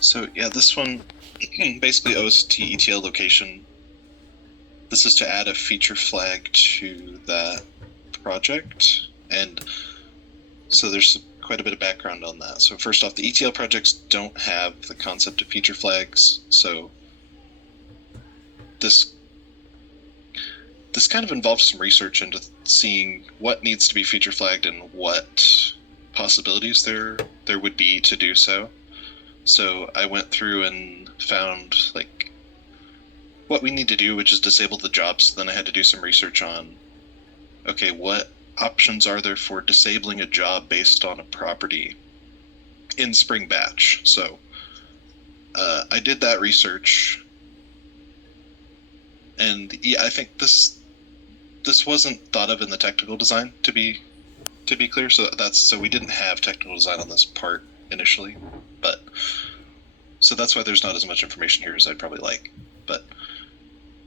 So yeah, this one basically OST ETL location. This is to add a feature flag to that project, and so there's quite a bit of background on that. So first off, the ETL projects don't have the concept of feature flags, so this kind of involves some research into seeing what needs to be feature flagged and what possibilities there would be to do so. So I went through and found like what we need to do, which is disable the jobs. Then I had to do some research on, okay, what options are there for disabling a job based on a property in Spring Batch? So I did that research, and yeah, I think this wasn't thought of in the technical design to be clear. So we didn't have technical design on this part initially, but so that's why there's not as much information here as I'd probably like. But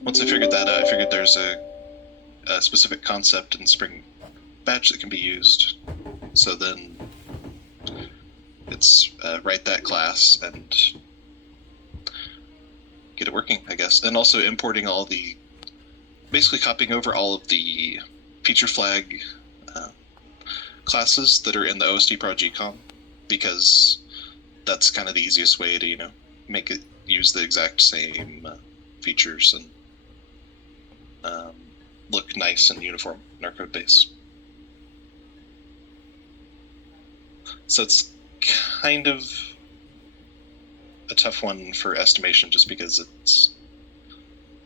once I figured that out, I figured there's a specific concept in Spring Batch that can be used. So then it's write that class and get it working, I guess. And also importing basically copying over all of the feature flag classes that are in the OST Pro GCOM, because that's kind of the easiest way to, make it use the exact same features and look nice and uniform in our code base. So it's kind of a tough one for estimation just because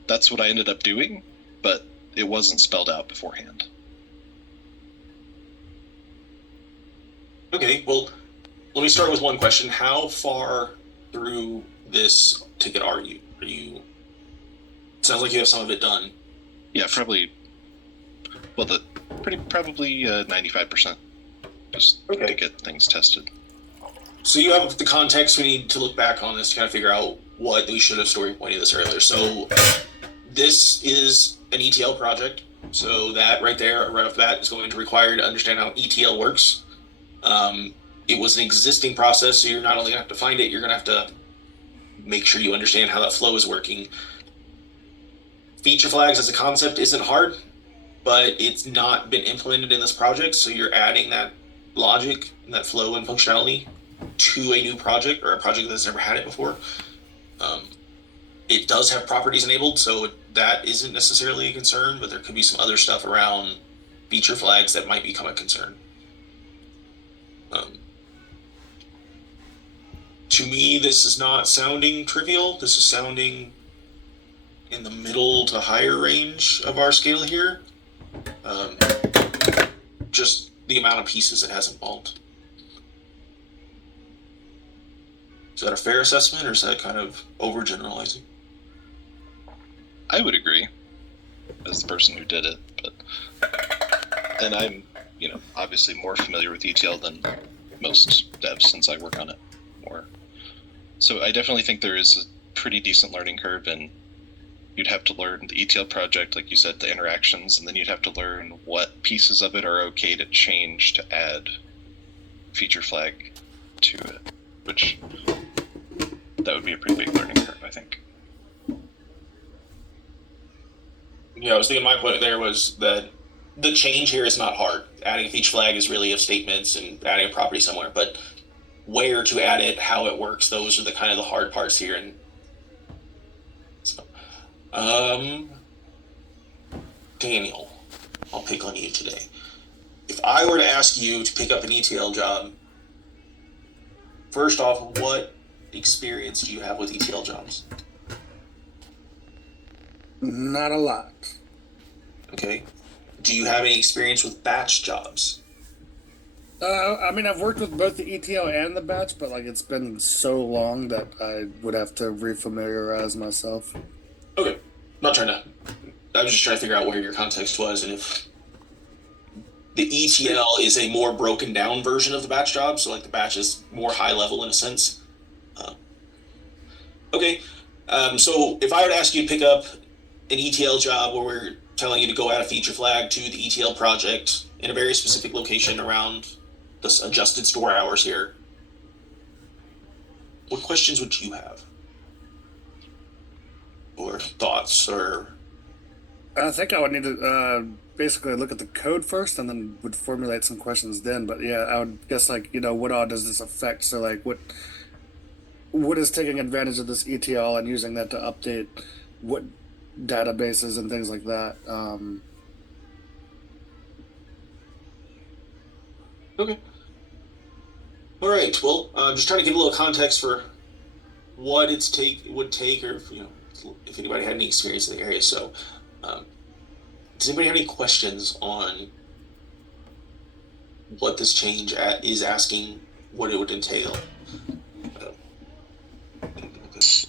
that's what I ended up doing, but it wasn't spelled out beforehand. Okay, well, let me start with one question. How far through this ticket are you? Sounds like you have some of it done. Yeah, probably. Well, probably 95%, just Okay. to get things tested. So you have the context we need to look back on this to kind of figure out what we should have story pointed this earlier. So this is an ETL project. So that right there, right off the bat, is going to require you to understand how ETL works. It was an existing process, so you're not only going to have to find it, you're going to have to make sure you understand how that flow is working. Feature flags as a concept isn't hard, but it's not been implemented in this project, so you're adding that logic and that flow and functionality to a new project or a project that's never had it before. It does have properties enabled, so that isn't necessarily a concern, but there could be some other stuff around feature flags that might become a concern. To me, this is not sounding trivial. This is sounding in the middle to higher range of our scale here. Just the amount of pieces it has involved. Is that a fair assessment, or is that kind of overgeneralizing? I would agree, as the person who did it, and I'm, obviously more familiar with ETL than most devs since I work on it more. So I definitely think there is a pretty decent learning curve, and you'd have to learn the ETL project, like you said, the interactions, and then you'd have to learn what pieces of it are okay to change to add feature flag to it, which that would be a pretty big learning curve, I think. Yeah, I was thinking my point there was that the change here is not hard. Adding a feature flag is really of statements and adding a property somewhere, but where to add it, how it works, those are the kind of the hard parts here. And so, Daniel, I'll pick on you today. If I were to ask you to pick up an ETL job, first off, what experience do you have with ETL jobs? Not a lot. Okay. Do you have any experience with batch jobs? I've worked with both the ETL and the batch, but it's been so long that I would have to refamiliarize myself. Okay. I'm just trying to figure out where your context was and if the ETL is a more broken down version of the batch job, so the batch is more high level in a sense. Okay. So if I were to ask you to pick up an ETL job where we're telling you to go add a feature flag to the ETL project in a very specific location around the adjusted store hours here, what questions would you have? Or thoughts, or I think I would need to basically look at the code first, and then would formulate some questions then. But yeah, I would guess like what all does this affect? So like what is taking advantage of this ETL and using that to update what databases and things like that. okay. All right. Well, just trying to give a little context for what would take, or if anybody had any experience in the area. So, does anybody have any questions on what this change is asking, what it would entail?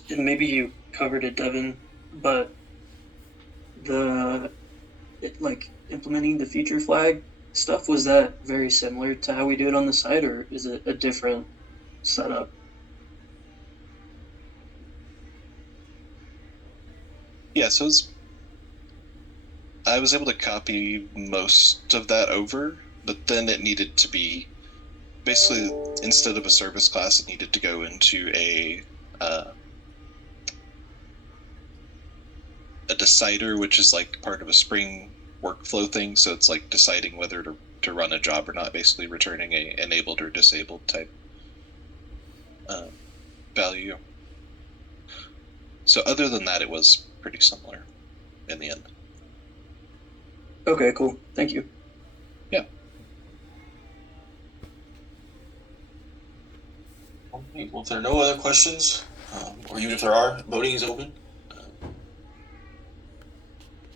And maybe you covered it, Devin, but like implementing the feature flag stuff, was that very similar to how we do it on the site, or is it a different setup? Yeah, so I was able to copy most of that over, but then it needed to be basically, instead of a service class, it needed to go into a decider, which is like part of a Spring workflow thing. So it's like deciding whether to run a job or not, basically returning a enabled or disabled type value. So other than that, it was pretty similar in the end. Okay, cool. Thank you. Yeah. Well, if there are no other questions, or even if there are, voting is open.